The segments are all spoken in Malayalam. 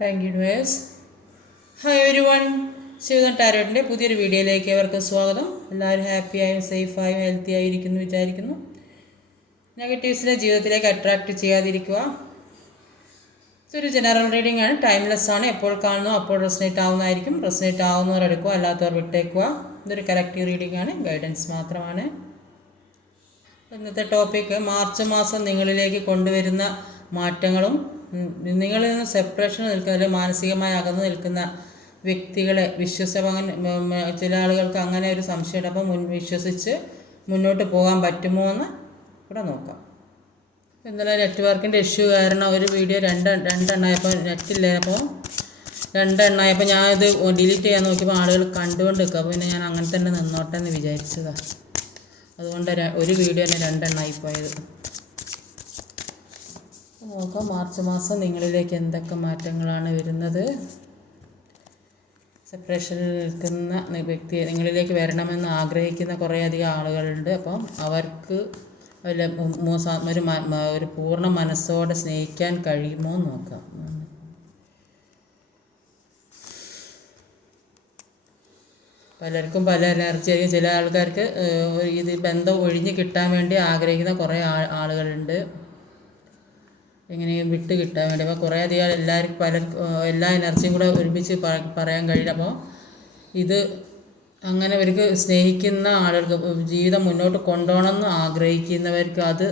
താങ്ക് യു ഡുവേഴ്സ് ഹായ് ഒരു വൺ ശിവദൻ ടാരോട്ടിന്റെ പുതിയൊരു വീഡിയോയിലേക്ക് അവർക്ക് സ്വാഗതം. എല്ലാവരും ഹാപ്പിയായും സേഫായും ഹെൽത്തി ആയിരിക്കുന്നു വിചാരിക്കുന്നു. നെഗറ്റീവ്സിനെ ജീവിതത്തിലേക്ക് അട്രാക്റ്റ് ചെയ്യാതിരിക്കുക. ഇതൊരു ജനറൽ റീഡിംഗ് ആണ്. ടൈംലെസ് ആണ്. എപ്പോൾ കാണുന്നു അപ്പോൾ റെസ്നേറ്റ് ആവുന്നതായിരിക്കും. റെസ്നേറ്റ് ആവുന്നവർ എടുക്കുക അല്ലാത്തവർ വിട്ടേക്കുക. ഇതൊരു കലക്റ്റീവ് റീഡിംഗ് ആണ്. ഗൈഡൻസ് മാത്രമാണ്. ഇന്നത്തെ ടോപ്പിക്ക് മാർച്ച് മാസം നിങ്ങളിലേക്ക് കൊണ്ടുവരുന്ന മാറ്റങ്ങളും നിങ്ങളിൽ നിന്ന് സെപ്പറേഷൻ നിൽക്കുന്ന അല്ലെങ്കിൽ മാനസികമായി അകന്നു നിൽക്കുന്ന വ്യക്തികളെ വിശ്വസവൻ ചില ആളുകൾക്ക് അങ്ങനെ ഒരു സംശയമുണ്ട്. അപ്പം മുൻ വിശ്വസിച്ച് മുന്നോട്ട് പോകാൻ പറ്റുമോ എന്ന് ഇവിടെ നോക്കാം. ഇന്നലെ നെറ്റ്വർക്കിന്റെ ഇഷ്യൂ കാരണം ഒരു വീഡിയോ രണ്ട് രണ്ടെണ്ണമായപ്പോൾ നെറ്റില്ലായപ്പോൾ രണ്ടെണ്ണമായപ്പോൾ ഞാനിത് ഡിലീറ്റ് ചെയ്യാൻ നോക്കിയപ്പോൾ ആളുകൾ കണ്ടുകൊണ്ട് നിൽക്കുക പിന്നെ ഞാൻ അങ്ങനെ തന്നെ നിന്നോട്ടെ എന്ന് വിചാരിച്ചതാണ് അതുകൊണ്ട് ഒരു വീഡിയോ തന്നെ രണ്ടെണ്ണമായി പോയത്. നോക്കാം. മാർച്ച് മാസം നിങ്ങളിലേക്ക് എന്തൊക്കെ മാറ്റങ്ങളാണ് വരുന്നത്? സെപ്പറേഷനിൽ നിൽക്കുന്ന വ്യക്തി നിങ്ങളിലേക്ക് വരണമെന്ന് ആഗ്രഹിക്കുന്ന കുറേയധികം ആളുകളുണ്ട്. അപ്പം അവർക്ക് ഒരു ഒരു പൂർണ മനസ്സോടെ സ്നേഹിക്കാൻ കഴിയുമോ എന്ന് നോക്കാം. പലർക്കും പല എനർജി ആയിരിക്കും. ചില ആൾക്കാർക്ക് ഇത് ബന്ധം ഒഴിഞ്ഞ് കിട്ടാൻ വേണ്ടി ആഗ്രഹിക്കുന്ന കുറേ ആളുകളുണ്ട്. എങ്ങനെയും വിട്ട് കിട്ടാൻ വേണ്ടി. അപ്പോൾ കുറേ അധികം എല്ലാവരും പല എല്ലാ എനർജിയും കൂടെ ഒരുമിച്ച് പറയാൻ കഴിയില്ല. അപ്പോൾ ഇത് അങ്ങനെ അവർക്ക് സ്നേഹിക്കുന്ന ആളുകൾക്ക് ജീവിതം മുന്നോട്ട് കൊണ്ടുപോകണമെന്ന് ആഗ്രഹിക്കുന്നവർക്ക് അത്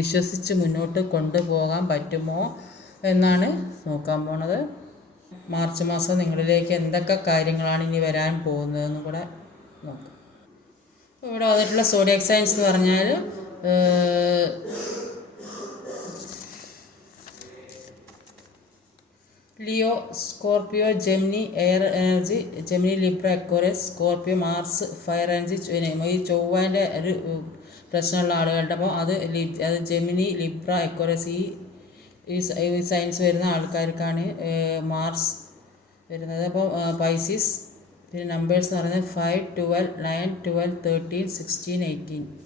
വിശ്വസിച്ച് മുന്നോട്ട് കൊണ്ടുപോകാൻ പറ്റുമോ എന്നാണ് നോക്കാൻ പോണത്. മാർച്ച് മാസം നിങ്ങളിലേക്ക് എന്തൊക്കെ കാര്യങ്ങളാണ് ഇനി വരാൻ പോകുന്നതെന്ന് കൂടെ നോക്കാം. ഇവിടെ വന്നിട്ടുള്ള സോഡിയക് സയൻസ് എന്ന് പറഞ്ഞാൽ Leo Scorpio Gemini air energy Gemini Libra Aquarius Scorpio Mars fire energy ഈ ചൊവ്വാന്റെ ഒരു പ്രശ്നമുള്ള ആളുകളുടെ അപ്പോൾ അത് ലി- അത് ജെമിനി ലിബ്ര അക്വറിയസ് ഈ ഈ സയൻസ് വരുന്ന ആൾക്കാർക്കാണ് മാർസ് വരുന്നത്. അപ്പോൾ പൈസീസ് പിന്നെ നമ്പേഴ്സ് എന്ന് പറയുന്നത് five twelve nine twelve thirteen sixteen eighteen.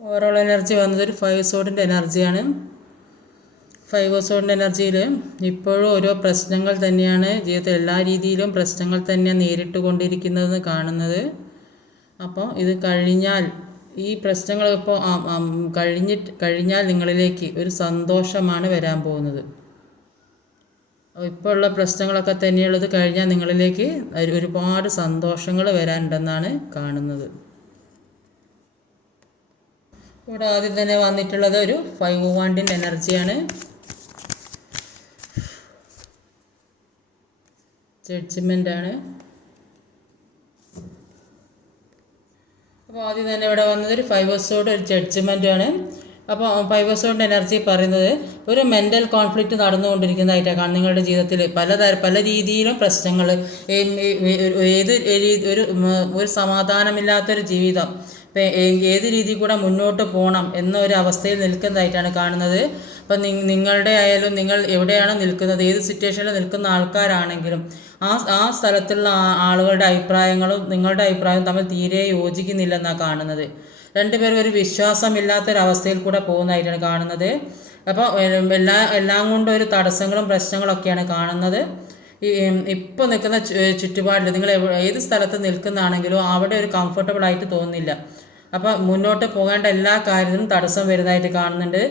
Overall energy വന്നത് ഒരു ഫൈവ് സോഡിന്റെ എനർജിയാണ്. ഫൈവ് സോണിന്റെ എനർജിയിൽ ഇപ്പോഴും ഓരോ പ്രശ്നങ്ങൾ തന്നെയാണ് ജീവിതത്തിൽ എല്ലാ രീതിയിലും പ്രശ്നങ്ങൾ തന്നെയാണ് നേരിട്ട് കൊണ്ടിരിക്കുന്നത് കാണുന്നത്. അപ്പോൾ ഇത് കഴിഞ്ഞാൽ ഈ പ്രശ്നങ്ങൾ ഇപ്പോൾ കഴിഞ്ഞിട്ട് കഴിഞ്ഞാൽ നിങ്ങളിലേക്ക് ഒരു സന്തോഷമാണ് വരാൻ പോകുന്നത്. ഇപ്പോൾ ഉള്ള പ്രശ്നങ്ങളൊക്കെ തന്നെയുള്ളത് കഴിഞ്ഞാൽ നിങ്ങളിലേക്ക് ഒരുപാട് സന്തോഷങ്ങൾ വരാനുണ്ടെന്നാണ് കാണുന്നത്. ഇവിടെ ആദ്യം തന്നെ വന്നിട്ടുള്ളത് ഒരു ഫൈവ് വാണ്ടിന്റെ എനർജിയാണ് ജഡ്ജ്മെന്റ് ആണ്. അപ്പോൾ ആദ്യം തന്നെ ഇവിടെ വന്നത് ഒരു ഫൈവ് സോഡ് ഒരു ജഡ്ജ്മെന്റ് ആണ്. അപ്പോൾ ഫൈവ് സോഡിന്റെ എനർജി പറയുന്നത് ഒരു മെന്റൽ കോൺഫ്ലിക്റ്റ് നടന്നുകൊണ്ടിരിക്കുന്നതായിട്ടാണ് നിങ്ങളുടെ ജീവിതത്തിൽ പലതര പല രീതിയിലും പ്രശ്നങ്ങൾ ഏത് ഒരു ഒരു സമാധാനമില്ലാത്തൊരു ജീവിതം ഏത് രീതിയിൽ കൂടെ മുന്നോട്ട് പോകണം എന്ന ഒരു അവസ്ഥയിൽ നിൽക്കുന്നതായിട്ടാണ് കാണുന്നത്. അപ്പം നിങ്ങളുടെ ആയാലും നിങ്ങൾ എവിടെയാണ് നിൽക്കുന്നത് ഏത് സിറ്റുവേഷനിൽ നിൽക്കുന്ന ആൾക്കാരാണെങ്കിലും ആ ആ സ്ഥലത്തുള്ള ആളുകളുടെ അഭിപ്രായങ്ങളും നിങ്ങളുടെ അഭിപ്രായവും തമ്മിൽ തീരെ യോജിക്കുന്നില്ലെന്നാണ് കാണുന്നത്. രണ്ടുപേരും ഒരു വിശ്വാസമില്ലാത്തൊരവസ്ഥയിൽ കൂടെ പോകുന്നതായിട്ടാണ് കാണുന്നത്. അപ്പോൾ എല്ലാ എല്ലാം കൊണ്ടും ഒരു തടസ്സങ്ങളും പ്രശ്നങ്ങളൊക്കെയാണ് കാണുന്നത്. ഇപ്പോൾ നിൽക്കുന്ന ചുറ്റുപാടിൽ നിങ്ങൾ ഏത് സ്ഥലത്ത് നിൽക്കുന്നതാണെങ്കിലും അവിടെ ഒരു കംഫർട്ടബിൾ ആയിട്ട് തോന്നുന്നില്ല. അപ്പോൾ മുന്നോട്ട് പോകേണ്ട എല്ലാ കാര്യത്തിനും തടസ്സം വരുന്നതായിട്ട് കാണുന്നുണ്ട്.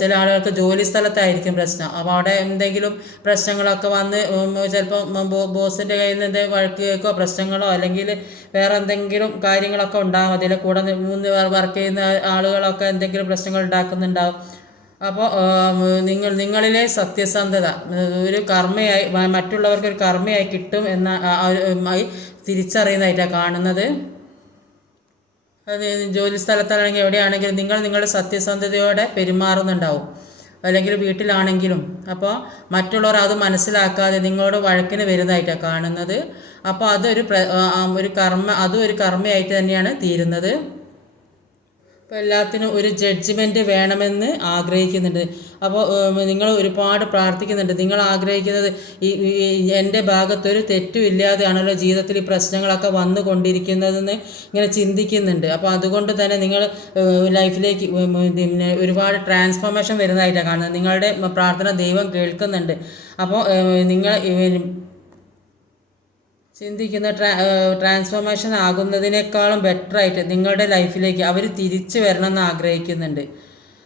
ചില ആളുകൾക്ക് ജോലി സ്ഥലത്തായിരിക്കും പ്രശ്നം. അപ്പോൾ അവിടെ എന്തെങ്കിലും പ്രശ്നങ്ങളൊക്കെ വന്ന് ചിലപ്പോൾ ബോസിന്റെ കയ്യിൽ നിന്ന് എന്തെങ്കിലും വഴക്ക് കേൾക്കോ പ്രശ്നങ്ങളോ അല്ലെങ്കിൽ വേറെ എന്തെങ്കിലും കാര്യങ്ങളൊക്കെ ഉണ്ടാകും അതിൽ കൂടെ മൂന്ന് വർക്ക് ചെയ്യുന്ന ആളുകളൊക്കെ എന്തെങ്കിലും പ്രശ്നങ്ങൾ ഉണ്ടാക്കുന്നുണ്ടാവും. അപ്പോൾ നിങ്ങൾ നിങ്ങളിലെ സത്യസന്ധത ഒരു കർമ്മയായി മറ്റുള്ളവർക്ക് ഒരു കർമ്മയായി കിട്ടും എന്ന തിരിച്ചറിയുന്നതായിട്ടാണ് കാണുന്നത്. അത് ജോലി സ്ഥലത്താണെങ്കിൽ എവിടെയാണെങ്കിലും നിങ്ങൾ നിങ്ങളുടെ സത്യസന്ധതയോടെ പെരുമാറുന്നുണ്ടാവും. അല്ലെങ്കിൽ വീട്ടിലാണെങ്കിലും. അപ്പോൾ മറ്റുള്ളവർ അത് മനസ്സിലാക്കാതെ നിങ്ങളോട് വഴക്കിന് വരുന്നതായിട്ടാണ് കാണുന്നത്. അപ്പോൾ അതൊരു ഒരു കർമ്മ അതും ഒരു കർമ്മയായിട്ട് തന്നെയാണ് തീരുന്നത്. ഇപ്പോൾ എല്ലാത്തിനും ഒരു ജഡ്ജ്മെന്റ് വേണമെന്ന് ആഗ്രഹിക്കുന്നുണ്ട്. അപ്പോൾ നിങ്ങൾ ഒരുപാട് പ്രാർത്ഥിക്കുന്നുണ്ട്. നിങ്ങൾ ആഗ്രഹിക്കുന്നത് ഈ- എന്റെ ഭാഗത്തൊരു തെറ്റും ഇല്ലാതെയാണല്ലോ ജീവിതത്തിൽ ഈ പ്രശ്നങ്ങളൊക്കെ വന്നുകൊണ്ടിരിക്കുന്നതെന്ന് ഇങ്ങനെ ചിന്തിക്കുന്നുണ്ട്. അപ്പോൾ അതുകൊണ്ട് തന്നെ നിങ്ങൾ ലൈഫിലേക്ക് പിന്നെ ഒരുപാട് ട്രാൻസ്ഫോർമേഷൻ വരുന്നതായിട്ടാണ് കാണുന്നത്. നിങ്ങളുടെ പ്രാർത്ഥന ദൈവം കേൾക്കുന്നുണ്ട്. അപ്പോൾ നിങ്ങൾ ചിന്തിക്കുന്ന ട്രാ ട്രാൻസ്ഫോർമേഷൻ ആകുന്നതിനേക്കാളും ബെറ്ററായിട്ട് നിങ്ങളുടെ ലൈഫിലേക്ക് അവർ തിരിച്ചു വരണമെന്ന് ആഗ്രഹിക്കുന്നുണ്ട്.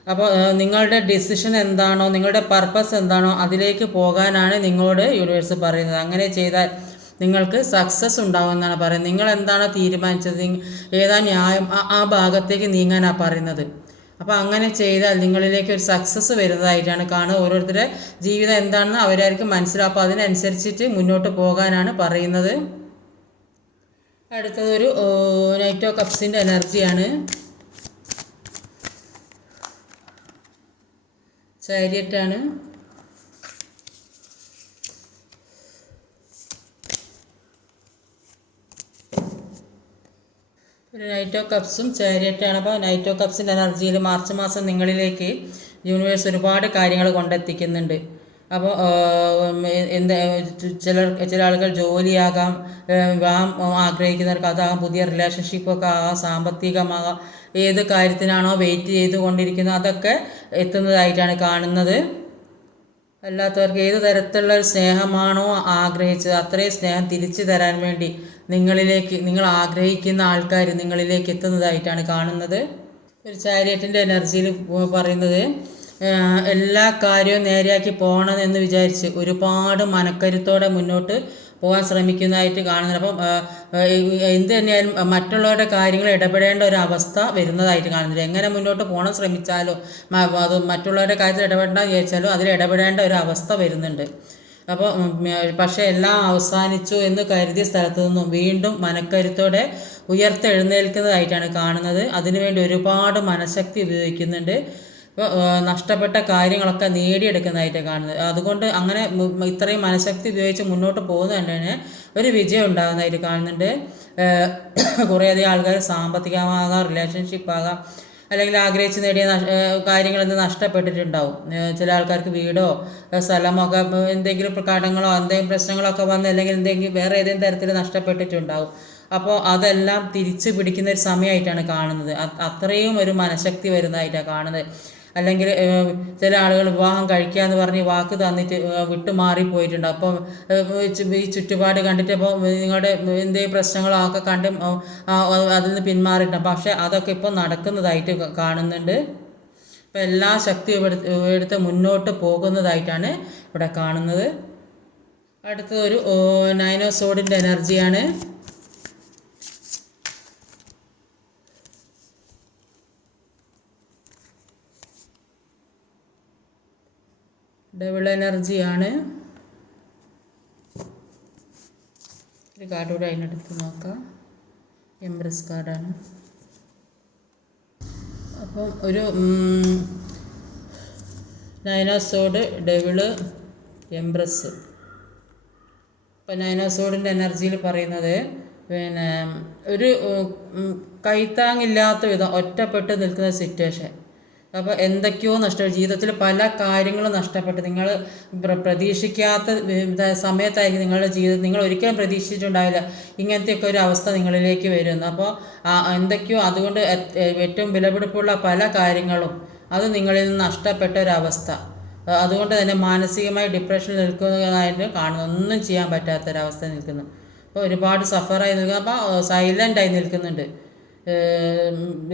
അപ്പോൾ നിങ്ങളുടെ ഡിസിഷൻ എന്താണോ നിങ്ങളുടെ പർപ്പസ് എന്താണോ അതിലേക്ക് പോകാനാണ് നിങ്ങളോട് യൂണിവേഴ്സ് പറയുന്നത്. അങ്ങനെ ചെയ്താൽ നിങ്ങൾക്ക് സക്സസ് ഉണ്ടാവുമെന്നാണ് പറയുന്നത്. നിങ്ങൾ എന്താണോ തീരുമാനിച്ചത് ഏതാ ന്യായം? ആ ഭാഗത്തേക്ക് നീങ്ങാനാണ് പറയുന്നത്. അപ്പോൾ അങ്ങനെ ചെയ്താൽ നിങ്ങളിലേക്ക് ഒരു സക്സസ് വരുന്നതായിട്ടാണ് കാണുക. ഓരോരുത്തരുടെ ജീവിതം എന്താണെന്ന് അവരായിരിക്കും മനസ്സിലാവും അപ്പോൾ അതിനനുസരിച്ചിട്ട് മുന്നോട്ട് പോകാനാണ് പറയുന്നത്. അടുത്തതൊരു നൈറ്റ് ഓഫ് കപ്സിന്റെ എനർജിയാണ്. ചാരിയറ്റാണ്. നൈറ്റ് കപ്സും ചാരിയറ്റാണ് അപ്പോൾ നൈറ്റോ കപ്സിന്റെ എനർജിയിൽ മാർച്ച് മാസം നിങ്ങളിലേക്ക് യൂണിവേഴ്സ് ഒരുപാട് കാര്യങ്ങൾ കൊണ്ടെത്തിക്കുന്നുണ്ട്. അപ്പോൾ എന്ത് ചില ചില ആളുകൾ ജോലിയാകാം വിവാഹം ആഗ്രഹിക്കുന്നവർക്ക് അതാകാം പുതിയ റിലേഷൻഷിപ്പൊക്കെ ആകാം സാമ്പത്തികമാകാം ഏത് കാര്യത്തിനാണോ വെയിറ്റ് ചെയ്തുകൊണ്ടിരിക്കുന്നത് അതൊക്കെ എത്തുന്നതായിട്ടാണ് കാണുന്നത്. അല്ലാത്തവർക്ക് ഏത് തരത്തിലുള്ള സ്നേഹമാണോ ആഗ്രഹിച്ചത് അത്രയും സ്നേഹം തിരിച്ചു തരാൻ വേണ്ടി നിങ്ങളിലേക്ക് നിങ്ങൾ ആഗ്രഹിക്കുന്ന ആൾക്കാർ നിങ്ങളിലേക്ക് എത്തുന്നതായിട്ടാണ് കാണുന്നത്. ഒരു ചാരിയറ്റിന്റെ എനർജിയിൽ പറയുന്നത് എല്ലാ കാര്യവും നേരെയാക്കി പോകണം എന്ന് വിചാരിച്ച് ഒരുപാട് മനക്കരുത്തോടെ മുന്നോട്ട് പോകാൻ ശ്രമിക്കുന്നതായിട്ട് കാണുന്നുണ്ട്. അപ്പം എന്ത് തന്നെയായാലും മറ്റുള്ളവരുടെ കാര്യങ്ങൾ ഇടപെടേണ്ട ഒരു അവസ്ഥ വരുന്നതായിട്ട് കാണുന്നുണ്ട്. എങ്ങനെ മുന്നോട്ട് പോകണം ശ്രമിച്ചാലോ അത് മറ്റുള്ളവരുടെ കാര്യത്തിൽ ഇടപെടേണ്ട വിചാരിച്ചാലോ അതിൽ ഇടപെടേണ്ട ഒരു അവസ്ഥ വരുന്നുണ്ട്. അപ്പോൾ പക്ഷേ എല്ലാം അവസാനിച്ചു എന്ന് കരുതിയ സ്ഥലത്തു നിന്നും വീണ്ടും മനക്കരുത്തോടെ ഉയർത്തെഴുന്നേൽക്കുന്നതായിട്ടാണ് കാണുന്നത്. അതിനുവേണ്ടി ഒരുപാട് മനഃശക്തി ഉപയോഗിക്കുന്നുണ്ട്. നഷ്ടപ്പെട്ട കാര്യങ്ങളൊക്കെ നേടിയെടുക്കുന്നതായിട്ട് കാണുന്നത്. അതുകൊണ്ട് അങ്ങനെ ഇത്രയും മനഃശക്തി ഉപയോഗിച്ച് മുന്നോട്ട് പോകുന്നത് തന്നെ ഒരു വിജയം ഉണ്ടാകുന്നതായിട്ട് കാണുന്നുണ്ട്. കുറേയധികം ആൾക്കാർ സാമ്പത്തികമാകാം റിലേഷൻഷിപ്പ് ആകാം അല്ലെങ്കിൽ ആഗ്രഹിച്ച് നേടിയ ഏഹ് കാര്യങ്ങളെന്ന് നഷ്ടപ്പെട്ടിട്ടുണ്ടാവും. ചില ആൾക്കാർക്ക് വീടോ ഏഹ് സ്ഥലമോ ഒക്കെ എന്തെങ്കിലും കടങ്ങളോ എന്തെങ്കിലും പ്രശ്നങ്ങളൊക്കെ വന്ന് അല്ലെങ്കിൽ എന്തെങ്കിലും വേറെ ഏതെങ്കിലും തരത്തിൽ നഷ്ടപ്പെട്ടിട്ടുണ്ടാവും. അപ്പോൾ അതെല്ലാം തിരിച്ചു പിടിക്കുന്ന ഒരു സമയമായിട്ടാണ് കാണുന്നത്. അത്രയും ഒരു മനഃശക്തി വരുന്നതായിട്ടാണ് കാണുന്നത്. അല്ലെങ്കിൽ ചില ആളുകൾ വിവാഹം കഴിക്കുക എന്ന് പറഞ്ഞ് വാക്ക് തന്നിട്ട് വിട്ടു മാറിപ്പോയിട്ടുണ്ട് അപ്പോൾ ഈ ചുറ്റുപാട് കണ്ടിട്ട് ഇപ്പോൾ നിങ്ങളുടെ എന്തേ പ്രശ്നങ്ങളോ ഒക്കെ കണ്ട് അതിൽ നിന്ന് പിന്മാറിയിട്ടുണ്ട്. പക്ഷേ അതൊക്കെ ഇപ്പോൾ നടക്കുന്നതായിട്ട് കാണുന്നുണ്ട്. ഇപ്പം എല്ലാ ശക്തിയും എടുത്ത് മുന്നോട്ട് പോകുന്നതായിട്ടാണ് ഇവിടെ കാണുന്നത്. അടുത്തതൊരു നൈനോസോഡിന്റെ എനർജിയാണ്. ഡബിൾ എനർജിയാണ് ഒരു കാർഡ് കൂടെ അതിനടുത്ത് നോക്കാം. എംബ്രസ് കാർഡാണ് അപ്പം ഒരു നൈനോസോഡ് ഡെവിൾ എംബ്രസ് ഇപ്പം നൈനോസോഡിന്റെ എനർജിയിൽ പറയുന്നത് പിന്നെ ഒരു കൈത്താങ്ങില്ലാത്ത വിധം ഒറ്റപ്പെട്ട് നിൽക്കുന്ന സിറ്റുവേഷൻ അപ്പോൾ എന്തൊക്കെയോ നഷ്ടം ജീവിതത്തിൽ പല കാര്യങ്ങളും നഷ്ടപ്പെട്ടു. നിങ്ങൾ പ്ര- പ്രതീക്ഷിക്കാത്ത സമയത്തായിരിക്കും നിങ്ങളുടെ ജീവിതം നിങ്ങൾ ഒരിക്കലും പ്രതീക്ഷിച്ചിട്ടുണ്ടാവില്ല. ഇങ്ങനത്തെയൊക്കെ ഒരു അവസ്ഥ നിങ്ങളിലേക്ക് വരുന്നു. അപ്പോൾ എന്തൊക്കെയോ അതുകൊണ്ട് ഏറ്റവും വിലപിടിപ്പുള്ള പല കാര്യങ്ങളും അത് നിങ്ങളിൽ നിന്ന് നഷ്ടപ്പെട്ട ഒരവസ്ഥ അതുകൊണ്ട് തന്നെ മാനസികമായി ഡിപ്രഷൻ നിൽക്കുന്നതായിട്ട് കാണുന്നു. ഒന്നും ചെയ്യാൻ പറ്റാത്ത പറ്റാത്തൊരവസ്ഥ നിൽക്കുന്നു. അപ്പോൾ ഒരുപാട് സഫറായി നിൽക്കുന്നു. അപ്പോൾ സൈലന്റായി നിൽക്കുന്നുണ്ട്.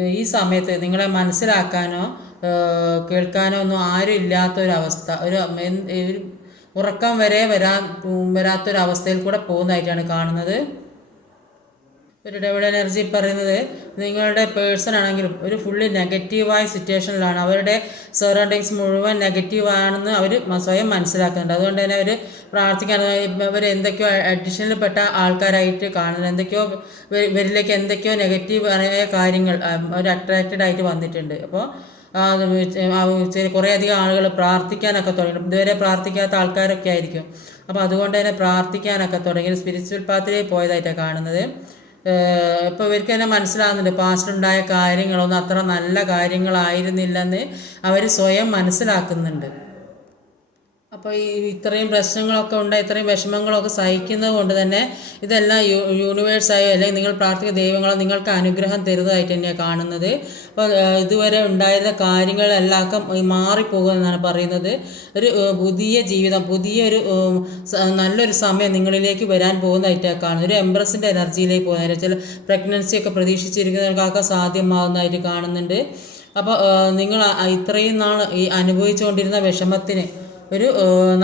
ഈ സമയത്ത് നിങ്ങളെ മനസ്സിലാക്കാനോ കേൾക്കാനോ ഒന്നും ആരും ഇല്ലാത്തൊരവസ്ഥ ഒരു ഉറക്കം വരെ വരാൻ വരാത്തൊരവസ്ഥയിൽ കൂടെ പോകുന്നതായിട്ടാണ് കാണുന്നത്. ഒരു ഡബിൾ എനർജി പറയുന്നത് നിങ്ങളുടെ പേഴ്സൺ ആണെങ്കിലും ഒരു ഫുള്ളി നെഗറ്റീവായ സിറ്റുവേഷനിലാണ് അവരുടെ സറൗണ്ടിങ്സ് മുഴുവൻ നെഗറ്റീവാണെന്ന് അവർ സ്വയം മനസ്സിലാക്കുന്നുണ്ട്. അതുകൊണ്ട് തന്നെ അവർ പ്രാർത്ഥിക്കാൻ അവർ എന്തൊക്കെയോ അഡീഷണൽ പെട്ട ആൾക്കാരായിട്ട് കാണുന്നത് എന്തൊക്കെയോ ഇവ- ഇവരിലേക്ക് എന്തൊക്കെയോ നെഗറ്റീവ് ആയ കാര്യങ്ങൾ അവർ അട്രാക്റ്റഡ് ആയിട്ട് വന്നിട്ടുണ്ട്. അപ്പോൾ കുറേ അധികം ആളുകൾ പ്രാർത്ഥിക്കാനൊക്കെ തുടങ്ങി. ഇതുവരെ പ്രാർത്ഥിക്കാത്ത ആൾക്കാരൊക്കെ ആയിരിക്കും. അപ്പോൾ അതുകൊണ്ട് തന്നെ പ്രാർത്ഥിക്കാനൊക്കെ തുടങ്ങി. സ്പിരിച്വൽ പാത്തിലേക്ക് പോയതായിട്ടാണ് കാണുന്നത്. ഇപ്പോൾ ഇവർക്ക് തന്നെ മനസ്സിലാകുന്നുണ്ട് പാസ്റ്റിലുണ്ടായ കാര്യങ്ങളൊന്നും അത്ര നല്ല കാര്യങ്ങളായിരുന്നില്ലെന്ന് അവർ സ്വയം മനസ്സിലാക്കുന്നുണ്ട്. അപ്പോൾ ഈ ഇത്രയും പ്രശ്നങ്ങളൊക്കെ ഉണ്ട് ഇത്രയും വിഷമങ്ങളൊക്കെ സഹിക്കുന്നത് കൊണ്ട് തന്നെ ഇതെല്ലാം യൂ യൂണിവേഴ്സായോ അല്ലെങ്കിൽ നിങ്ങൾ പ്രാർത്ഥിക്കുന്ന ദൈവങ്ങളോ നിങ്ങൾക്ക് അനുഗ്രഹം തരുന്നതായിട്ട് തന്നെയാണ് കാണുന്നത്. അപ്പോൾ ഇതുവരെ ഉണ്ടായിരുന്ന കാര്യങ്ങളെല്ലാം മാറിപ്പോകുമെന്നാണ് പറയുന്നത്. ഒരു പുതിയ ജീവിതം പുതിയൊരു നല്ലൊരു സമയം നിങ്ങളിലേക്ക് വരാൻ പോകുന്നതായിട്ടാണ് കാണുന്നത്. ഒരു എംബ്രസിന്റെ എനർജിയിലേക്ക് പോകുന്നതായിട്ട് ചില പ്രഗ്നൻസി ഒക്കെ പ്രതീക്ഷിച്ചിരിക്കുന്നവർക്കൊക്കെ സാധ്യമാകുന്നതായിട്ട് കാണുന്നുണ്ട്. അപ്പോൾ നിങ്ങൾ ഇത്രയും നാൾ ഈ അനുഭവിച്ചുകൊണ്ടിരുന്ന വിഷമത്തിന് ഒരു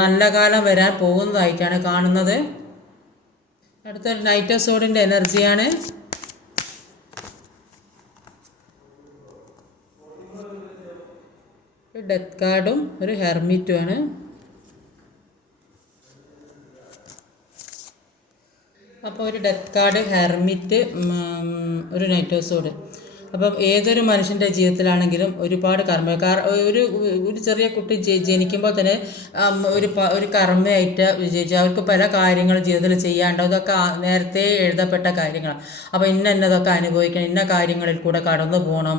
നല്ല കാലം വരാൻ പോകുന്നതായിട്ടാണ് കാണുന്നത്. അടുത്ത നൈറ്റ് ഓഫ് സോഡിന്റെ എനർജിയാണ്. ഒരു ഡെത്ത് കാർഡും ഒരു ഹെർമിറ്റുമാണ്. അപ്പോൾ ഒരു ഡെത്ത് കാർഡ് ഹെർമിറ്റ് ഒരു നൈറ്റ് ഓഫ് സോഡ് അപ്പം ഏതൊരു മനുഷ്യന്റെ ജീവിതത്തിലാണെങ്കിലും ഒരുപാട് കർമ്മ ഒരു ഒരു ചെറിയ കുട്ടി ജനിക്കുമ്പോൾ തന്നെ ഒരു ഒരു കർമ്മയായിട്ട് വിജയിച്ചു അവർക്ക് പല കാര്യങ്ങൾ ജീവിതത്തിൽ ചെയ്യാണ്ട് അതൊക്കെ നേരത്തെ എഴുതപ്പെട്ട കാര്യങ്ങളാണ്. അപ്പോൾ ഇന്ന ഇന്നതൊക്കെ അനുഭവിക്കണം ഇന്ന കാര്യങ്ങളിൽ കൂടെ കടന്നു പോകണം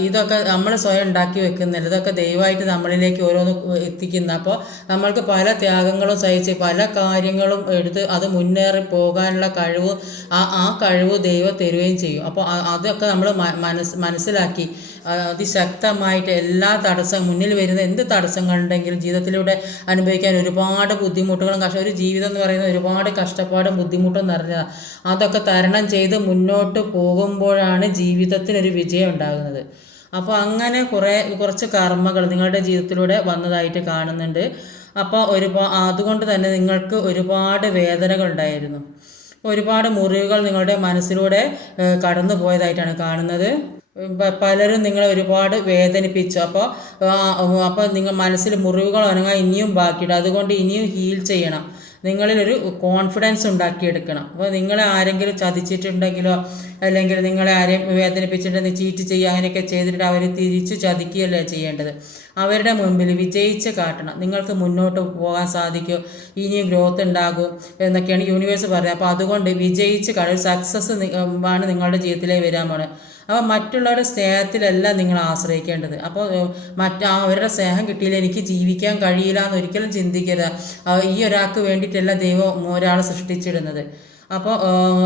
ഇതൊക്കെ നമ്മൾ സ്വയം ഉണ്ടാക്കി വെക്കുന്നില്ല. ഇതൊക്കെ ദൈവമായിട്ട് നമ്മളിലേക്ക് ഓരോന്ന് എത്തിക്കുന്ന അപ്പോൾ നമ്മൾക്ക് പല ത്യാഗങ്ങളും സഹിച്ച് പല കാര്യങ്ങളും എടുത്ത് അത് മുന്നേറി പോകാനുള്ള കഴിവ് ആ ആ കഴിവ് ദൈവം തരുകയും ചെയ്യും. അപ്പോൾ അതൊക്കെ നമ്മൾ മനസ്സ് മനസ്സിലാക്കി. അതിശക്തമായിട്ട് എല്ലാ തടസ്സം മുന്നിൽ വരുന്ന എന്ത് തടസ്സങ്ങളുണ്ടെങ്കിലും ജീവിതത്തിലൂടെ അനുഭവിക്കാൻ ഒരുപാട് ബുദ്ധിമുട്ടുകളും കഷ്ട ഒരു ജീവിതം എന്ന് പറയുന്നത് ഒരുപാട് കഷ്ടപ്പാടും ബുദ്ധിമുട്ടും നിറഞ്ഞതാണ് അതൊക്കെ തരണം ചെയ്ത് മുന്നോട്ട് പോകുമ്പോഴാണ് ജീവിതത്തിനൊരു വിജയം ഉണ്ടാകുന്നത്. അപ്പോൾ അങ്ങനെ കുറേ കുറച്ച് കർമ്മകൾ നിങ്ങളുടെ ജീവിതത്തിലൂടെ വന്നതായിട്ട് കാണുന്നുണ്ട്. അപ്പോൾ ഒരുപാ അതുകൊണ്ട് തന്നെ നിങ്ങൾക്ക് ഒരുപാട് വേദനകൾ ഉണ്ടായിരുന്നു. ഒരുപാട് മുറിവുകൾ നിങ്ങളുടെ മനസ്സിലൂടെ കടന്നു പോയതായിട്ടാണ് കാണുന്നത്. പലരും നിങ്ങളെ ഒരുപാട് വേദനിപ്പിച്ചു. അപ്പോൾ അപ്പോൾ നിങ്ങൾ മനസ്സിൽ മുറിവുകൾ ഉണങ്ങാൻ ഇനിയും ബാക്കിയുണ്ട്. അതുകൊണ്ട് ഇനിയും ഹീൽ ചെയ്യണം. നിങ്ങളിലൊരു കോൺഫിഡൻസ് ഉണ്ടാക്കിയെടുക്കണം. അപ്പോൾ നിങ്ങളെ ആരെങ്കിലും ചതിച്ചിട്ടുണ്ടെങ്കിലോ അല്ലെങ്കിൽ നിങ്ങളെ ആരെയും വേദനിപ്പിച്ചിട്ടുണ്ടെങ്കിൽ ചീറ്റ് ചെയ്യുക അങ്ങനെയൊക്കെ ചെയ്തിട്ട് അവർ തിരിച്ചു ചതിക്കുകയല്ലേ ചെയ്യേണ്ടത്. അവരുടെ മുമ്പിൽ വിജയിച്ച് കാട്ടണം. നിങ്ങൾക്ക് മുന്നോട്ട് പോകാൻ സാധിക്കും ഇനിയും ഗ്രോത്ത് ഉണ്ടാകും എന്നൊക്കെയാണ് യൂണിവേഴ്സ് പറയുന്നത്. അപ്പോൾ അതുകൊണ്ട് വിജയിച്ച് കാട്ടും സക്സസ് ആണ് നിങ്ങളുടെ ജീവിതത്തിലേക്ക് വരാൻ പോണത്. അപ്പോൾ മറ്റുള്ളവരുടെ സ്നേഹത്തിലല്ല നിങ്ങൾ ആശ്രയിക്കേണ്ടത്. അപ്പോൾ മറ്റ് അവരുടെ സ്നേഹം കിട്ടിയില്ല എനിക്ക് ജീവിക്കാൻ കഴിയില്ല എന്ന് ഒരിക്കലും ചിന്തിക്കരുത്. ഈ ഒരാൾക്ക് വേണ്ടിയിട്ടല്ല ദൈവം ഒരാളെ സൃഷ്ടിച്ചിടുന്നത്. അപ്പോൾ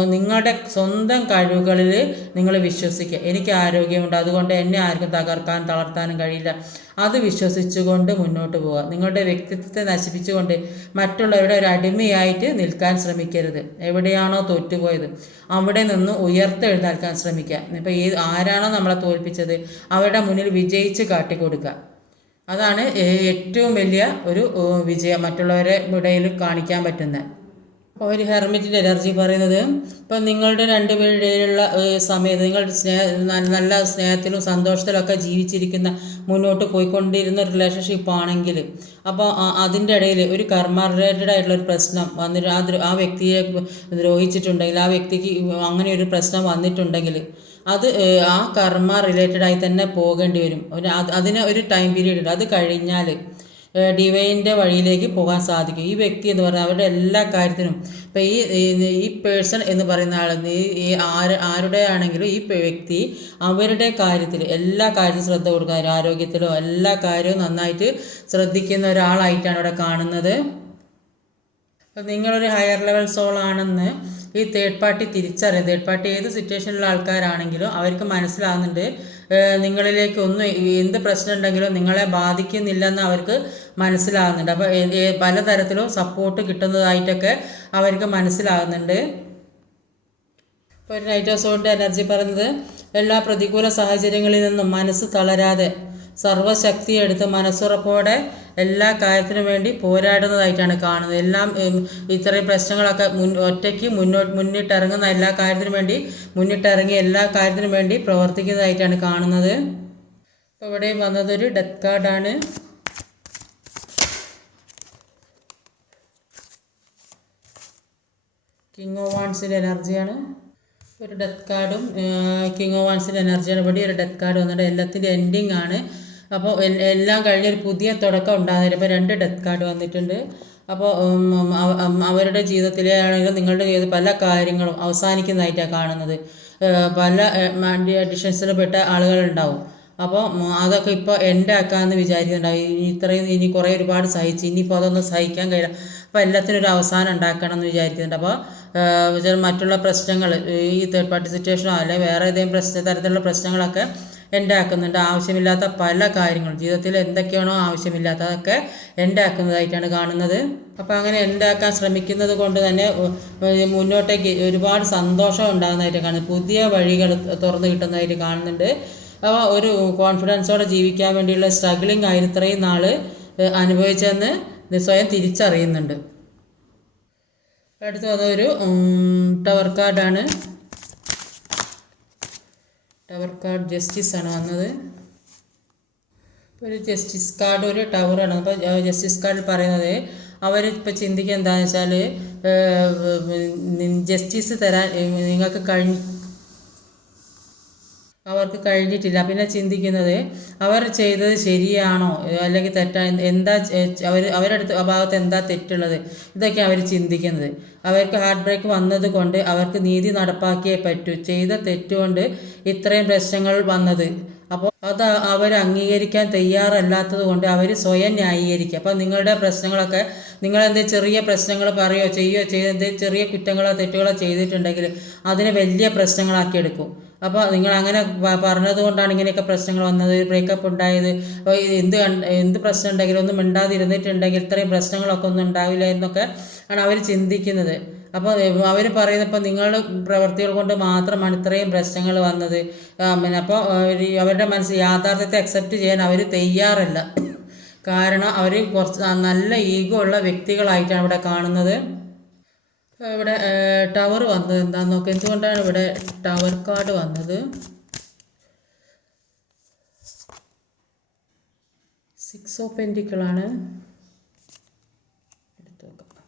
നിങ്ങളുടെ സ്വന്തം കഴിവുകളിൽ നിങ്ങൾ വിശ്വസിക്കുക. എനിക്ക് ആരോഗ്യമുണ്ട്. അതുകൊണ്ട് എന്നെ ആർക്കും തകർക്കാൻ തളർത്താനും കഴിയില്ല. അത് വിശ്വസിച്ചുകൊണ്ട് മുന്നോട്ട് പോവുക. നിങ്ങളുടെ വ്യക്തിത്വത്തെ നശിപ്പിച്ചുകൊണ്ട് മറ്റുള്ളവരുടെ ഒരു അടിമയായിട്ട് നിൽക്കാൻ ശ്രമിക്കരുത്. എവിടെയാണോ തോറ്റുപോയത് അവിടെ നിന്ന് ഉയർത്തെഴുന്നേൽക്കാൻ ശ്രമിക്കുക. ഇപ്പോൾ ഈ ആരാണോ നമ്മളെ തോൽപ്പിച്ചത് അവരുടെ മുന്നിൽ വിജയിച്ച് കാട്ടിക്കൊടുക്കുക. അതാണ് ഏറ്റവും വലിയ ഒരു വിജയം മറ്റുള്ളവരെ ഇടയിൽ കാണിക്കാൻ പറ്റുന്നത്. ഒരു ഹെർമിറ്റിന്റെ എനർജി പറയുന്നത്. ഇപ്പം നിങ്ങളുടെ രണ്ടുപേരുടെ ഇടയിലുള്ള സമയത്ത് നിങ്ങൾ സ്നേഹ നല്ല സ്നേഹത്തിലും സന്തോഷത്തിലും ഒക്കെ ജീവിച്ചിരിക്കുന്ന മുന്നോട്ട് പോയിക്കൊണ്ടിരുന്ന റിലേഷൻഷിപ്പ് ആണെങ്കിൽ അപ്പോൾ അതിന്റെ ഇടയിൽ ഒരു കർമ്മ റിലേറ്റഡ് ആയിട്ടുള്ള ഒരു പ്രശ്നം വന്നിട്ട് ആ ആ വ്യക്തിയെ ദ്രോഹിച്ചിട്ടുണ്ടെങ്കിൽ ആ വ്യക്തിക്ക് അങ്ങനെ ഒരു പ്രശ്നം വന്നിട്ടുണ്ടെങ്കിൽ അത് ആ കർമ്മ റിലേറ്റഡ് ആയി തന്നെ പോകേണ്ടി വരും. അതിന് ഒരു ടൈം പീരീഡ് ഉണ്ട്. അത് കഴിഞ്ഞാൽ ഡിവൈന്റെ വഴിയിലേക്ക് പോകാൻ സാധിക്കും. ഈ വ്യക്തി എന്ന് പറഞ്ഞാൽ അവരുടെ എല്ലാ കാര്യത്തിനും ഇപ്പം ഈ ഈ- പേഴ്സൺ എന്ന് പറയുന്ന ആൾ ഈ ആര് ആരുടെ ആണെങ്കിലും ഈ വ്യക്തി അവരുടെ കാര്യത്തിൽ എല്ലാ കാര്യത്തിലും ശ്രദ്ധ കൊടുക്കുക. ആരോഗ്യത്തിലോ എല്ലാ കാര്യവും നന്നായിട്ട് ശ്രദ്ധിക്കുന്ന ഒരാളായിട്ടാണ് ഇവിടെ കാണുന്നത്. നിങ്ങളൊരു ഹയർ ലെവൽ സോൾ ആണെന്ന് ഈ തേർഡ് പാർട്ടി തിരിച്ചറിയാം. തേർഡ് പാർട്ടി ഏത് സിറ്റുവേഷനിലുള്ള ആൾക്കാരാണെങ്കിലും അവർക്ക് മനസ്സിലാകുന്നുണ്ട് നിങ്ങളിലേക്ക് ഒന്നും എന്ത് പ്രശ്നം ഉണ്ടെങ്കിലും നിങ്ങളെ ബാധിക്കുന്നില്ലെന്ന് അവർക്ക് മനസ്സിലാകുന്നുണ്ട്. അപ്പോൾ പലതരത്തിലും സപ്പോർട്ട് കിട്ടുന്നതായിട്ടൊക്കെ അവർക്ക് മനസ്സിലാകുന്നുണ്ട്. ഇപ്പോൾ ഒരു നൈറ്റ് ഹൗസോണിന്റെ എനർജി പറഞ്ഞത് എല്ലാ പ്രതികൂല സാഹചര്യങ്ങളിൽ നിന്നും മനസ്സ് തളരാതെ സർവശക്തിയെടുത്ത് മനസ്സുറപ്പോടെ എല്ലാ കാര്യത്തിനും വേണ്ടി പോരാടുന്നതായിട്ടാണ് കാണുന്നത്. എല്ലാം ഇത്രയും പ്രശ്നങ്ങളൊക്കെ മുൻ ഒറ്റയ്ക്ക് മുന്നോട്ട് മുന്നിട്ടിറങ്ങുന്ന എല്ലാ കാര്യത്തിനും വേണ്ടി മുന്നിട്ടിറങ്ങി എല്ലാ കാര്യത്തിനും വേണ്ടി പ്രവർത്തിക്കുന്നതായിട്ടാണ് കാണുന്നത്. ഇപ്പോൾ ഇവിടെ വന്നതൊരു ഡെത്ത് കാർഡാണ്. കിങ് ഓഫ് വാൻസിന്റെ എനർജിയാണ്. ഒരു ഡെത്ത് കാർഡും കിങ് ഓഫ് വാൻസിന്റെ എനർജിയാണ്. ഇവിടെ ഒരു ഡെത്ത് കാർഡ് വന്നിട്ട് എല്ലാത്തിന്റെ എൻഡിങ് ആണ്. അപ്പോൾ എല്ലാം കഴിഞ്ഞൊരു പുതിയ തുടക്കം ഉണ്ടാകുന്നില്ല ഇപ്പോൾ രണ്ട് ഡെത്ത് കാർഡ് വന്നിട്ടുണ്ട്. അപ്പോൾ അവരുടെ ജീവിതത്തിലെ ആണെങ്കിലും നിങ്ങളുടെ ജീവിതത്തിൽ പല കാര്യങ്ങളും അവസാനിക്കുന്നതായിട്ടാണ് കാണുന്നത്. പല പല അഡിഷൻസിൽ പെട്ട ആളുകളുണ്ടാവും. അപ്പോൾ അതൊക്കെ ഇപ്പോൾ എന്റെ ആക്കാമെന്ന് വിചാരിക്കുന്നുണ്ടാവും. ഇനി ഇത്രയും ഇനി കുറേ ഒരുപാട് സഹിച്ച് ഇനിയിപ്പോൾ അതൊന്നും സഹിക്കാൻ കഴിയില്ല. അപ്പോൾ എല്ലാത്തിനും ഒരു അവസാനം ഉണ്ടാക്കണം എന്ന് വിചാരിക്കുന്നുണ്ട്. അപ്പോൾ മറ്റുള്ള പ്രശ്നങ്ങൾ ഈ തേർഡ് പാർട്ടി സിറ്റുവേഷനോ അല്ലെങ്കിൽ വേറെ ഏതെങ്കിലും പ്രശ്ന തരത്തിലുള്ള പ്രശ്നങ്ങളൊക്കെ എന്റെ ആക്കുന്നുണ്ട് ആവശ്യമില്ലാത്ത പല കാര്യങ്ങളും. ജീവിതത്തിൽ എന്തൊക്കെയാണോ ആവശ്യമില്ലാത്തതൊക്കെ എന്റെ ആക്കുന്നതായിട്ടാണ് കാണുന്നത്. അപ്പോൾ അങ്ങനെ ആക്കാൻ ശ്രമിക്കുന്നത് കൊണ്ട് തന്നെ മുന്നോട്ടേക്ക് ഒരുപാട് സന്തോഷം ഉണ്ടാകുന്നതായിട്ട് കാണുന്നു. പുതിയ വഴികൾ തുറന്നു കിട്ടുന്നതായിട്ട് കാണുന്നുണ്ട്. അപ്പോൾ ഒരു കോൺഫിഡൻസോടെ ജീവിക്കാൻ വേണ്ടിയുള്ള സ്ട്രഗിളിങ് ആയി ഇത്രയും നാൾ അനുഭവിച്ചെന്ന് സ്വയം തിരിച്ചറിയുന്നുണ്ട്. അടുത്ത് വന്നൊരു ടവർ കാർഡാണ്. ടവർ കാർഡ് ജസ്റ്റിസ് ആണ് വന്നത്. ഒരു ജസ്റ്റിസ് കാർഡ് ഒരു ടവറാണ് അപ്പോൾ ജസ്റ്റിസ് കാർഡ് പറയുന്നത് അവർ ഇപ്പോൾ ചിന്തിക്കുക എന്താണെന്ന് വെച്ചാൽ ജസ്റ്റിസ് തരാൻ നിങ്ങൾക്ക് കഴിഞ്ഞ അവർക്ക് കഴിഞ്ഞിട്ടില്ല. പിന്നെ ചിന്തിക്കുന്നത് അവർ ചെയ്തത് ശരിയാണോ? അല്ലെങ്കിൽ തെറ്റാ? എന്താ അവർ അവരടുത്ത് ആ ഭാഗത്ത് എന്താ തെറ്റുള്ളത്? ഇതൊക്കെ അവർ ചിന്തിക്കുന്നത്. അവർക്ക് ഹാർട്ട് ബ്രേക്ക് വന്നത് കൊണ്ട് അവർക്ക് നീതി നടപ്പാക്കിയേ പറ്റൂ. ചെയ്ത തെറ്റുകൊണ്ട് ഇത്രയും പ്രശ്നങ്ങൾ വന്നത്. അപ്പോൾ അത് അവർ അംഗീകരിക്കാൻ തയ്യാറല്ലാത്തത് കൊണ്ട് അവർ സ്വയം ന്യായീകരിക്കുക അപ്പോൾ നിങ്ങളുടെ പ്രശ്നങ്ങളൊക്കെ നിങ്ങളെന്ത് ചെറിയ പ്രശ്നങ്ങൾ പറയുകയോ ചെയ്യുകയോ ചെയ്ത് ചെറിയ കുറ്റങ്ങളോ തെറ്റുകളോ ചെയ്തിട്ടുണ്ടെങ്കിൽ അതിനെ വലിയ പ്രശ്നങ്ങളാക്കി എടുക്കും. അപ്പോൾ നിങ്ങൾ അങ്ങനെ പറഞ്ഞത് കൊണ്ടാണ് ഇങ്ങനെയൊക്കെ പ്രശ്നങ്ങൾ വന്നത് ബ്രേക്കപ്പ് ഉണ്ടായത്. അപ്പോൾ എന്ത് എന്ത് പ്രശ്നം ഉണ്ടെങ്കിലും ഒന്നും മിണ്ടാതിരുന്നിട്ടുണ്ടെങ്കിൽ ഇത്രയും പ്രശ്നങ്ങളൊക്കെ ഒന്നും ഉണ്ടാവില്ല എന്നൊക്കെ ആണ് അവർ ചിന്തിക്കുന്നത്. അപ്പോൾ അവർ പറയുന്നത് നിങ്ങളുടെ പ്രവൃത്തികൾ കൊണ്ട് മാത്രമാണ് ഇത്രയും പ്രശ്നങ്ങൾ വന്നത്. പിന്നെ അപ്പോൾ അവരുടെ മനസ്സ് യാഥാർത്ഥ്യത്തെ അക്സെപ്റ്റ് ചെയ്യാൻ അവർ തയ്യാറല്ല. കാരണം അവർ കുറച്ച് നല്ല ഈഗോ ഉള്ള വ്യക്തികളായിട്ടാണ് ഇവിടെ കാണുന്നത്. ഇവിടെ ടവർ വന്നത് എന്താന്ന് നോക്കുക എന്തുകൊണ്ടാണ് ഇവിടെ ടവർ കാർഡ് വന്നത്? സിക്സ് ഓഫ് നോക്കാം.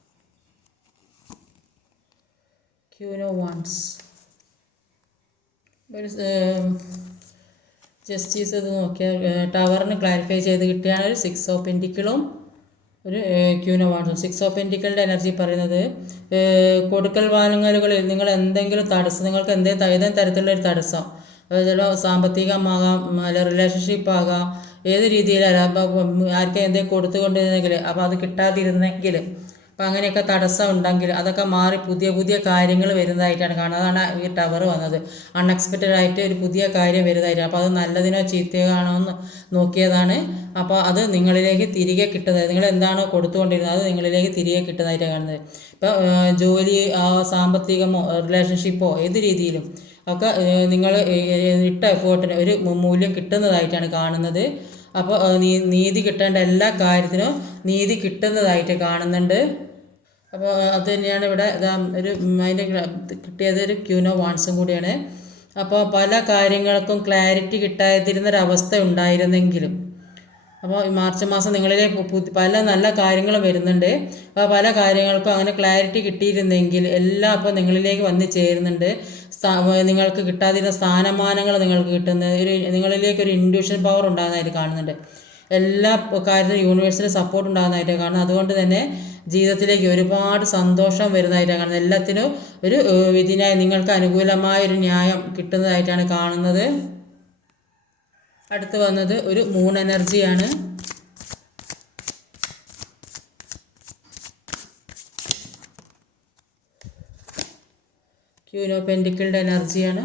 ക്യൂനോ വൺസ് ജസ്റ്റിസ് ഇത് നോക്കിയാൽ ടവറിന് ക്ലാരിഫൈ ചെയ്ത് കിട്ടിയാണ്. ഒരു സിക്സ് ഓഫ് പെന്റിക്കിളും ഒരു ക്യൂനോ വാൺസും സിക്സ് ഓഫ് പെന്റിക്കിളിന്റെ എനർജി പറയുന്നത് കൊടുക്കൽ വാങ്ങലുകളിൽ നിങ്ങൾ എന്തെങ്കിലും തടസ്സം നിങ്ങൾക്ക് എന്തെങ്കിലും ഏതെങ്കിലും തരത്തിലുള്ള ഒരു തടസ്സം ചിലപ്പോൾ ചില സാമ്പത്തികമാകാം അല്ല റിലേഷൻഷിപ്പ് ആകാം ഏത് രീതിയിലായാലും അപ്പോൾ ആർക്കും എന്തെങ്കിലും കൊടുത്തുകൊണ്ടിരുന്നെങ്കിൽ അപ്പോൾ അത് കിട്ടാതിരുന്നെങ്കിൽ അപ്പോൾ അങ്ങനെയൊക്കെ തടസ്സം ഉണ്ടെങ്കിൽ അതൊക്കെ മാറി പുതിയ പുതിയ കാര്യങ്ങൾ വരുന്നതായിട്ടാണ് കാണുന്നത്. അതാണ് ഈ ടവർ വന്നത്. അൺഎക്സ്പെക്റ്റഡ് ആയിട്ട് ഒരു പുതിയ കാര്യം വരുന്നതായിട്ട്. അപ്പോൾ അത് നല്ലതിനോ ചീത്തയോ ആണോ എന്ന് നോക്കിയതാണ്. അപ്പോൾ അത് നിങ്ങളിലേക്ക് തിരികെ കിട്ടുന്നത് നിങ്ങൾ എന്താണോ കൊടുത്തുകൊണ്ടിരുന്നത് അത് നിങ്ങളിലേക്ക് തിരികെ കിട്ടുന്നതായിട്ടാണ് കാണുന്നത്. ഇപ്പോൾ ജോലി സാമ്പത്തികമോ റിലേഷൻഷിപ്പോ ഏത് രീതിയിലും ഒക്കെ നിങ്ങൾ ഇട്ട എഫേർട്ടിന് ഒരു മൂല്യം കിട്ടുന്നതായിട്ടാണ് കാണുന്നത്. അപ്പോൾ നീതി കിട്ടേണ്ട എല്ലാ കാര്യത്തിനും നീതി കിട്ടുന്നതായിട്ട് കാണുന്നുണ്ട്. അപ്പോൾ അത് തന്നെയാണ് ഇവിടെ ഒരു അതിന്റെ കിട്ടിയത് ഒരു ക്യൂനോ വാൺസും കൂടിയാണ്. അപ്പോൾ പല കാര്യങ്ങൾക്കും ക്ലാരിറ്റി കിട്ടാതിരുന്നൊരവസ്ഥ ഉണ്ടായിരുന്നെങ്കിലും. അപ്പോൾ മാർച്ച് മാസം നിങ്ങളിലെ പല നല്ല കാര്യങ്ങളും വരുന്നുണ്ട്. അപ്പോൾ പല കാര്യങ്ങൾക്കും അങ്ങനെ ക്ലാരിറ്റി കിട്ടിയിരുന്നെങ്കിൽ എല്ലാം അപ്പോൾ നിങ്ങളിലേക്ക് വന്ന് ചേരുന്നുണ്ട്. നിങ്ങൾക്ക് കിട്ടാതിരുന്ന സ്ഥാനമാനങ്ങൾ നിങ്ങൾക്ക് കിട്ടുന്ന ഒരു നിങ്ങളിലേക്ക് ഒരു ഇൻഡ്യൂഷൻ പവർ ഉണ്ടാകുന്നതായിട്ട് കാണുന്നുണ്ട്. എല്ലാ കാര്യത്തിലും യൂണിവേഴ്സിന് സപ്പോർട്ട് ഉണ്ടാകുന്നതായിട്ട് കാണുന്നത്. അതുകൊണ്ട് തന്നെ ജീവിതത്തിലേക്ക് ഒരുപാട് സന്തോഷം വരുന്നതായിട്ടാണ് കാണുന്നത്. എല്ലാത്തിനും ഒരു വിധിനായി നിങ്ങൾക്ക് അനുകൂലമായ ഒരു ന്യായം കിട്ടുന്നതായിട്ടാണ് കാണുന്നത്. അടുത്ത് വന്നത് ഒരു മൂൺ എനർജിയാണ് ക്യൂനോ പെൻഡിക്കിളുടെ എനർജിയാണ്.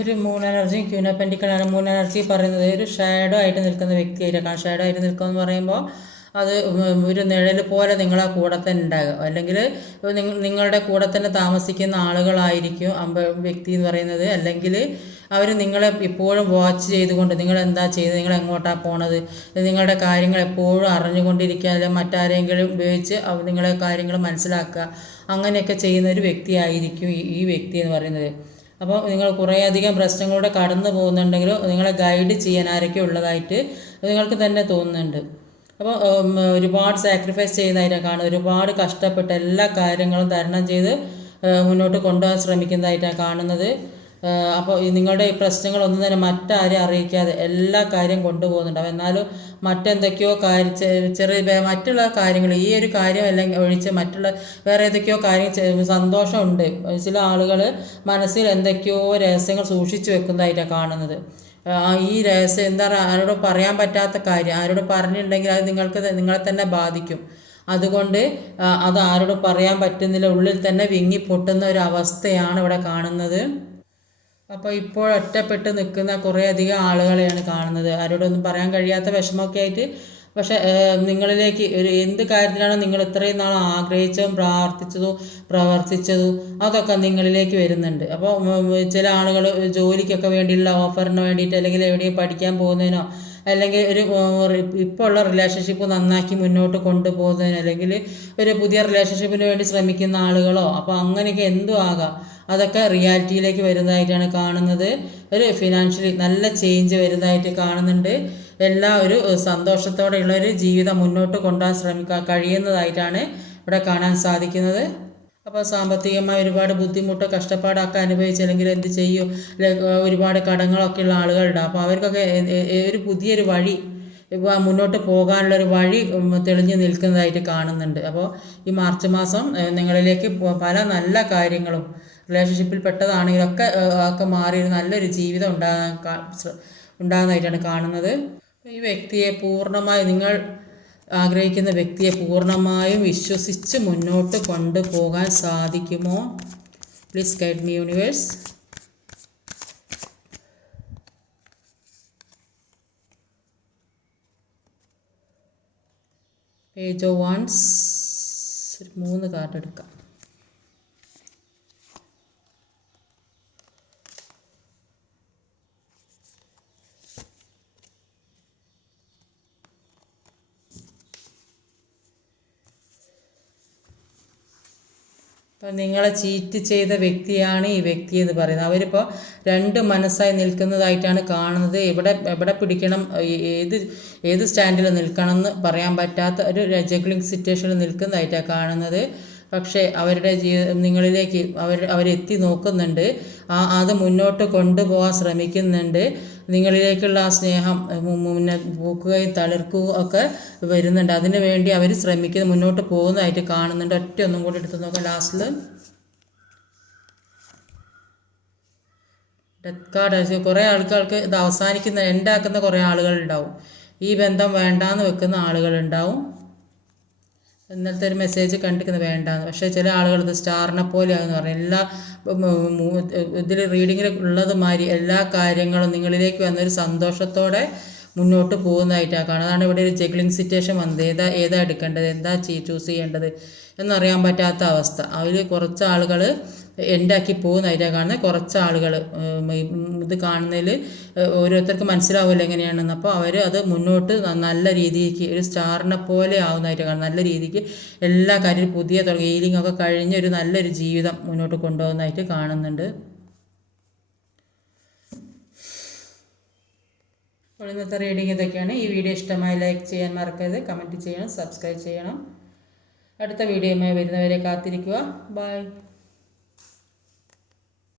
ഒരു മൂൺ എനർജിയും ക്യൂനോ പെൻഡിക്കിളാണ് മൂൺ എനർജി പറയുന്നത് ഒരു ഷാഡോ ആയിട്ട് നിൽക്കുന്ന വ്യക്തിയായിട്ടാണ് ഷാഡോ ആയിട്ട് നിൽക്കുക എന്ന് പറയുമ്പോൾ അത് ഒരു നിഴൽ പോലെ നിങ്ങളെ കൂടെ തന്നെ ഉണ്ടാകും. അല്ലെങ്കിൽ നിങ്ങളുടെ കൂടെ തന്നെ താമസിക്കുന്ന ആളുകളായിരിക്കും അമ്പ വ്യക്തി എന്ന് പറയുന്നത്. അല്ലെങ്കിൽ അവർ നിങ്ങളെ ഇപ്പോഴും വാച്ച് ചെയ്തുകൊണ്ട് നിങ്ങൾ എന്താ ചെയ്ത് നിങ്ങൾ എങ്ങോട്ടാണ് പോണത്? നിങ്ങളുടെ കാര്യങ്ങൾ എപ്പോഴും അറിഞ്ഞുകൊണ്ടിരിക്കാതെ മറ്റാരെങ്കിലും ഉപയോഗിച്ച് നിങ്ങളെ കാര്യങ്ങൾ മനസ്സിലാക്കുക. അങ്ങനെയൊക്കെ ചെയ്യുന്ന ഒരു വ്യക്തിയായിരിക്കും ഈ വ്യക്തി എന്ന് പറയുന്നത്. അപ്പോൾ നിങ്ങൾ കുറേയധികം പ്രശ്നങ്ങളിലൂടെ കടന്നു പോകുന്നുണ്ടെങ്കിലും നിങ്ങളെ ഗൈഡ് ചെയ്യാൻ ആരൊക്കെ ഉള്ളതായിട്ട് നിങ്ങൾക്ക് തന്നെ തോന്നുന്നുണ്ട്. അപ്പോൾ ഒരുപാട് സാക്രിഫൈസ് ചെയ്യുന്നതായിട്ടാണ് ഒരുപാട് കഷ്ടപ്പെട്ട് എല്ലാ കാര്യങ്ങളും തരണം ചെയ്ത് മുന്നോട്ട് കൊണ്ടുപോകാൻ ശ്രമിക്കുന്നതായിട്ടാണ് കാണുന്നത്. അപ്പോൾ നിങ്ങളുടെ ഈ പ്രശ്നങ്ങളൊന്നും തന്നെ മറ്റാരെയും അറിയിക്കാതെ എല്ലാ കാര്യം കൊണ്ടുപോകുന്നുണ്ടാവും. എന്നാലും മറ്റെന്തൊക്കെയോ കാര്യം ചെറിയ മറ്റുള്ള കാര്യങ്ങൾ ഈ ഒരു കാര്യം അല്ലെങ്കിൽ ഒഴിച്ച് മറ്റുള്ള വേറെ ഏതൊക്കെയോ കാര്യം സന്തോഷമുണ്ട്. ചില ആളുകൾ മനസ്സിൽ എന്തൊക്കെയോ രഹസ്യങ്ങൾ സൂക്ഷിച്ചു വെക്കുന്നതായിട്ടാണ് കാണുന്നത്. ഈ രഹസ്യം എന്താ പറയുക ആരോടും പറയാൻ പറ്റാത്ത കാര്യം ആരോട് പറഞ്ഞിട്ടുണ്ടെങ്കിൽ അത് നിങ്ങൾക്ക് നിങ്ങളെ തന്നെ ബാധിക്കും. അതുകൊണ്ട് അത് ആരോട് പറയാൻ പറ്റുന്നില്ല ഉള്ളിൽ തന്നെ വിങ്ങി പൊട്ടുന്ന ഒരു അവസ്ഥയാണ് ഇവിടെ കാണുന്നത്. അപ്പോൾ ഇപ്പോൾ ഒറ്റപ്പെട്ട് നിൽക്കുന്ന കുറേ അധികം ആളുകളെയാണ് കാണുന്നത്. ആരോടൊന്നും പറയാൻ കഴിയാത്ത വിഷമമൊക്കെ ആയിട്ട്. പക്ഷേ നിങ്ങളിലേക്ക് ഒരു എന്ത് കാര്യത്തിലാണോ നിങ്ങൾ ഇത്രയും നാൾ ആഗ്രഹിച്ചതും പ്രാർത്ഥിച്ചതും പ്രവർത്തിച്ചതും അതൊക്കെ നിങ്ങളിലേക്ക് വരുന്നുണ്ട്. അപ്പോൾ ചില ആളുകൾ ജോലിക്കൊക്കെ വേണ്ടിയുള്ള ഓഫറിന് വേണ്ടിയിട്ട് അല്ലെങ്കിൽ എവിടെയും പഠിക്കാൻ പോകുന്നതിനോ അല്ലെങ്കിൽ ഒരു ഇപ്പോൾ ഉള്ള റിലേഷൻഷിപ്പ് നന്നാക്കി മുന്നോട്ട് കൊണ്ടുപോകുന്നതിനോ അല്ലെങ്കിൽ ഒരു പുതിയ റിലേഷൻഷിപ്പിന് വേണ്ടി ശ്രമിക്കുന്ന ആളുകളോ അപ്പോൾ അങ്ങനെയൊക്കെ എന്തും ആകാം. അതൊക്കെ റിയാലിറ്റിയിലേക്ക് വരുന്നതായിട്ടാണ് കാണുന്നത്. ഒരു ഫിനാൻഷ്യലി നല്ല ചേഞ്ച് വരുന്നതായിട്ട് കാണുന്നുണ്ട്. എല്ലാ ഒരു സന്തോഷത്തോടെയുള്ള ഒരു ജീവിതം മുന്നോട്ട് കൊണ്ടുപോകാൻ ശ്രമിക്കാൻ കഴിയുന്നതായിട്ടാണ് ഇവിടെ കാണാൻ സാധിക്കുന്നത്. അപ്പോൾ സാമ്പത്തികമായി ഒരുപാട് ബുദ്ധിമുട്ട് കഷ്ടപ്പാടൊക്കെ അനുഭവിച്ചില്ലെങ്കിൽ എന്ത് ചെയ്യും ഒരുപാട് കടങ്ങളൊക്കെ ഉള്ള ആളുകളുണ്ട്. അപ്പോൾ അവർക്കൊക്കെ ഒരു പുതിയൊരു വഴി മുന്നോട്ട് പോകാനുള്ളൊരു വഴി തെളിഞ്ഞു നിൽക്കുന്നതായിട്ട് കാണുന്നുണ്ട്. അപ്പോൾ ഈ മാർച്ച് മാസം നിങ്ങളിലേക്ക് പല നല്ല കാര്യങ്ങളും റിലേഷൻഷിപ്പിൽ പെട്ടതാണെങ്കിലൊക്കെ ഒക്കെ മാറി ഒരു നല്ലൊരു ജീവിതം ഉണ്ടാകാൻ ഉണ്ടാകുന്നതായിട്ടാണ് കാണുന്നത്. ഈ വ്യക്തിയെ പൂർണമായി നിങ്ങൾ ആഗ്രഹിക്കുന്ന വ്യക്തിയെ പൂർണമായും വിശ്വസിച്ച് മുന്നോട്ട് കൊണ്ടുപോകാൻ സാധിക്കുമോ? Please guide me universe page wands മൂന്ന് കാർഡ് എടുക്കാം. അപ്പം നിങ്ങളെ ചീറ്റ് ചെയ്ത വ്യക്തിയാണ് ഈ വ്യക്തി എന്ന് പറയുന്നത്. അവരിപ്പോൾ രണ്ട് മനസ്സായി നിൽക്കുന്നതായിട്ടാണ് കാണുന്നത്. എവിടെ എവിടെ പിടിക്കണം ഏത് ഏത് സ്റ്റാൻഡിൽ നിൽക്കണം എന്ന് പറയാൻ പറ്റാത്ത ഒരു ജഗ്ലിംഗ് സിറ്റുവേഷനിൽ നിൽക്കുന്നതായിട്ടാണ് കാണുന്നത്. പക്ഷേ അവരുടെ നിങ്ങളിലേക്ക് അവർ അവരെത്തി നോക്കുന്നുണ്ട്. ആ അത് മുന്നോട്ട് കൊണ്ടുപോകാൻ ശ്രമിക്കുന്നുണ്ട്. നിങ്ങളിലേക്കുള്ള ആ സ്നേഹം പിന്നെ പൂക്കുകയും തളിർക്കുകയും ഒക്കെ വരുന്നുണ്ട്. അതിന് വേണ്ടി അവർ ശ്രമിക്കുന്നത് മുന്നോട്ട് പോകുന്നതായിട്ട് കാണുന്നുണ്ട്. ഒറ്റ ഒന്നും കൂടി എടുത്ത് നോക്കാം. ലാസ്റ്റിൽ ഡെത്ത് കാർഡ് കുറേ ആൾക്കാർക്ക് ഇത് അവസാനിക്കുന്ന എൻഡാക്കുന്ന കുറേ ആളുകളുണ്ടാവും. ഈ ബന്ധം വേണ്ടാന്ന് വെക്കുന്ന ആളുകളുണ്ടാവും. ഇന്നലത്തെ ഒരു മെസ്സേജ് കണ്ടിരിക്കുന്നത് വേണ്ടാന്ന്. പക്ഷേ ചില ആളുകൾ ഇത് സ്റ്റാറിനെ പോലെയാണെന്ന് പറഞ്ഞു. എല്ലാ ഇതിൽ റീഡിങ്ങിൽ ഉള്ളതുമാതിരി എല്ലാ കാര്യങ്ങളും നിങ്ങളിലേക്ക് വന്നൊരു സന്തോഷത്തോടെ മുന്നോട്ട് പോകുന്നതായിട്ടാണ് കാണുന്നത്. അതാണ് ഇവിടെ ഒരു ജഗ്ലിംഗ് സിറ്റുവേഷൻ വന്നത്. ഏതാ ഏതാ എടുക്കേണ്ടത്? എന്താ ചൂസ് ചെയ്യേണ്ടത്? എന്നറിയാൻ പറ്റാത്ത അവസ്ഥ. അതിൽ കുറച്ച് ആളുകൾ എൻഡാക്കി അതിനെ കാണുന്നത് കുറച്ച് ആളുകൾ ഇത് കാണുന്നതിൽ ഓരോരുത്തർക്ക് മനസ്സിലാവില്ല എങ്ങനെയാണെന്ന്. അപ്പോൾ അവർ അത് മുന്നോട്ട് നല്ല രീതിക്ക് ഒരു സ്റ്റാറിനെ പോലെ ആവുന്നതായിട്ട് കാണുന്നത് നല്ല രീതിക്ക് എല്ലാ കാര്യവും പുതിയ ഹീലിംഗ് ഒക്കെ കഴിഞ്ഞ് ഒരു നല്ലൊരു ജീവിതം മുന്നോട്ട് കൊണ്ടുപോകുന്നതായിട്ട് കാണുന്നുണ്ട്. അപ്പോൾ ഇന്നത്തെ റീഡിങ് ഇതൊക്കെയാണ്. ഈ വീഡിയോ ഇഷ്ടമായി ലൈക്ക് ചെയ്യാൻ മറക്കരുത്. കമന്റ് ചെയ്യണം സബ്സ്ക്രൈബ് ചെയ്യണം. അടുത്ത വീഡിയോയുമായി വരുന്നവരെ കാത്തിരിക്കുക. ബൈ